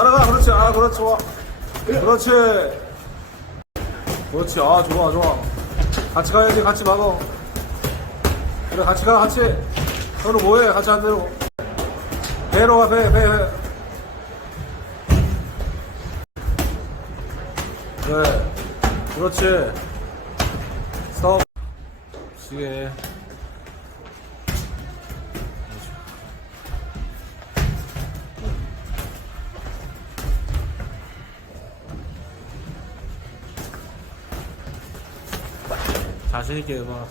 따라가 그렇지. 아 그렇지 좋아. 그렇지. 그렇지. 아 좋아 좋아. 같이 가야지 같이 막어. 그래 같이 가 같이. 너는 뭐해? 같이 안 되고 배로 가배배 배, 배. 그래. 그렇지. 스톱. 시계 자신있게 해봐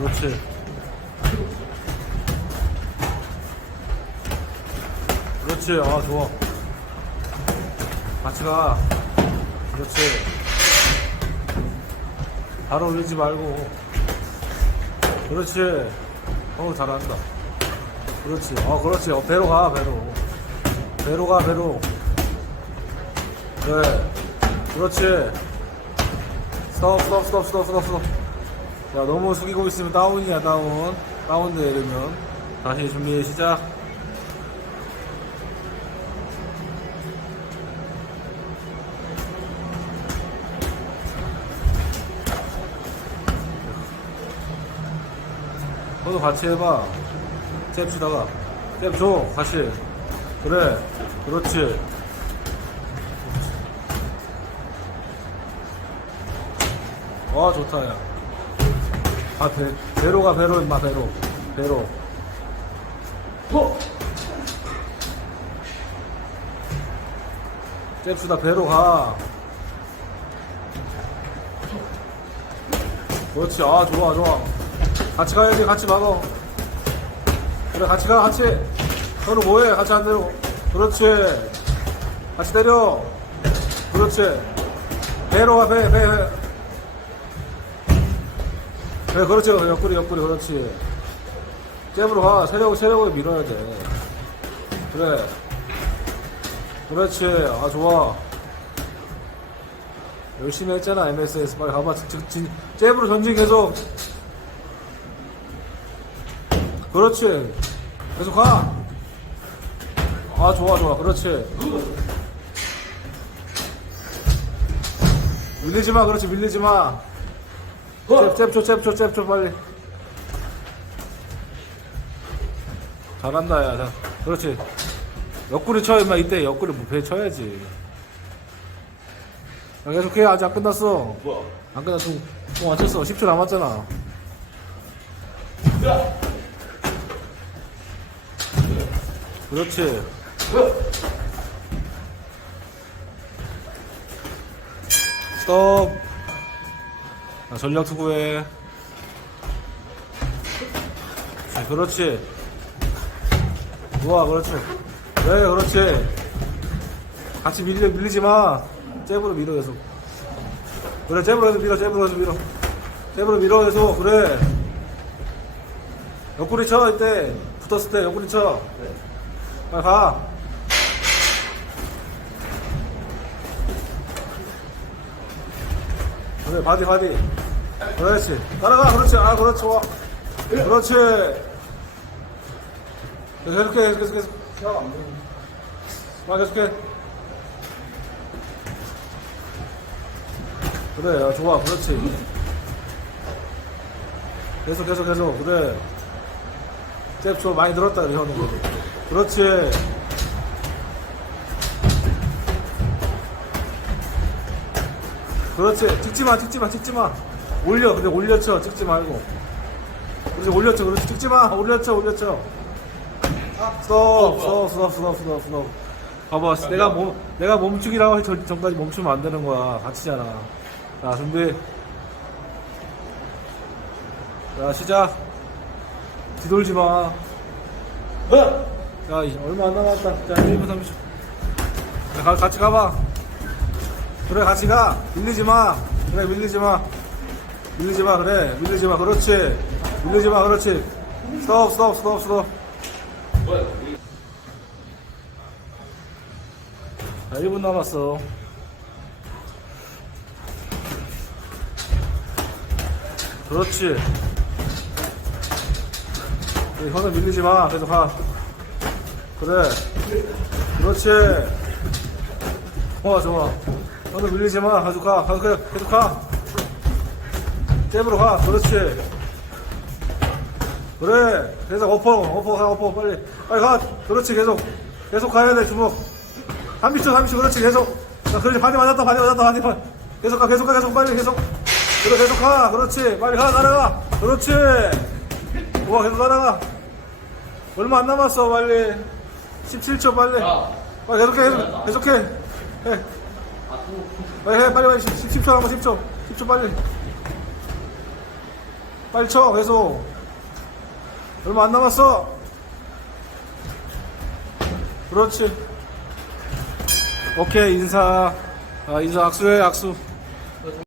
그렇지. 그렇지. 아 좋아. 같이 가. 그렇지. 바로 올리지 말고. 그렇지. 어 잘한다. 그렇지. 어 그렇지. 어, 배로 가 배로 배로 가 배로. 그래 그렇지. 스톱 스톱 스톱 스톱 스톱 스톱. 야 너무 숙이고 있으면 다운이야 다운. 다운돼 이러면. 다시 준비 시작. 너도 같이 해봐. 잽 치다가. 잽 줘 같이 그래 그렇지 와 좋다 야 아, 배, 배로 가, 배로, 임마, 배로. 배로. 호! 잽수다, 배로 가. 그렇지, 아, 좋아, 좋아. 같이 가야지, 같이 막어. 그래, 같이 가, 같이. 너는 뭐해, 같이 안 때려. 그렇지. 같이 때려. 그렇지. 배로 가, 배, 배, 배. 그래, 그렇지. 옆구리, 옆구리, 그렇지. 잽으로 가. 세력을, 세력을 밀어야 돼. 그래. 그렇지. 아, 좋아. 열심히 했잖아, MSS. 빨리 가봐. 진, 진, 잽으로 전진 계속. 그렇지. 계속 가. 아, 좋아, 좋아. 그렇지. 밀리지 마, 그렇지. 밀리지 마. 잽, 잽 줘, 잽 줘, 잽 줘, 빨리. 잘한다, 야. 자, 그렇지. 옆구리 쳐, 임마. 이때 옆구리 뭐배 쳐야지. 야, 계속해. 아직 안 끝났어. 뭐야? 안 끝났어. 또 맞췄어. 10초 남았잖아. 그렇지. 스톱. 자, 전력 투구해. 자, 그렇지. 좋아, 그렇지. 그래, 그렇지. 같이 밀려, 밀리지 마. 잽으로 밀어, 계속. 그래, 잽으로 해서 밀어, 잽으로 해서 밀어. 잽으로 밀어, 계속. 그래. 옆구리 쳐, 이때. 붙었을 때 옆구리 쳐. 빨리 가. 그래, 바디, 바디. 그렇지. 따라가, 그렇지. 아, 그렇지, 좋아. 그렇지. 계속해, 계속, 계속, 계속. 아, 계속해. 그래, 야, 좋아. 그렇지. 계속, 계속, 계속. 그래. 잽좀 많이 늘었다, 그래, 형은. 그렇지. 그렇지. 찍지 마, 찍지 마, 찍지 마. 올려. 근데 올려쳐. 찍지 말고. 그렇지, 올려쳐. 그렇지. 찍지 마. 올려쳐, 올려쳐. 스톱, 스톱, 스톱, 스톱, 스톱, 스톱. 봐봐. 내가 몸, 내가 멈추기라고 전- 전까지 멈추면 안 되는 거야. 같이잖아. 자, 준비. 자, 시작. 뒤돌지 마. 자, 이- 얼마 안 남았다. 자, 1분 30초. 자, 가, 같이 가봐. 그래, 같이 가. 밀리지 마. 그래, 밀리지 마. 밀리지 마, 그래. 밀리지 마. 그렇지. 밀리지 마, 그렇지. 스톱, 스톱, 스톱, 스톱. 자, 1분 남았어. 그렇지. 그래, 현우 밀리지 마. 계속 가. 그래. 그렇지. 좋아, 좋아. 현우 밀리지 마. 계속 가. 계속, 그래, 계속 가. 잽으로 가. 그렇지. 그래. 계속 엎어. 엎어, 가, 엎어. 빨리. 빨리 가. 그렇지. 계속. 계속 가야 돼, 주먹. 30초, 30초. 그렇지. 계속. 자, 그렇지. 바디 맞았다, 바디 맞았다, 바디 맞 계속 가, 계속 가, 계속 빨리, 계속. 그래, 계속 가. 그렇지. 빨리 가, 날아가. 그렇지. 우와, 계속 날아가. 얼마 안 남았어, 빨리. 17초, 빨리. 빨리 계속해, 계속, 계속해. 해. 빨리 해, 빨리, 빨리. 10, 초 남아, 10초. 10초 빨리. 빨리 쳐, 계속. 얼마 안 남았어. 그렇지. 오케이, 인사. 아, 인사, 악수해, 악수.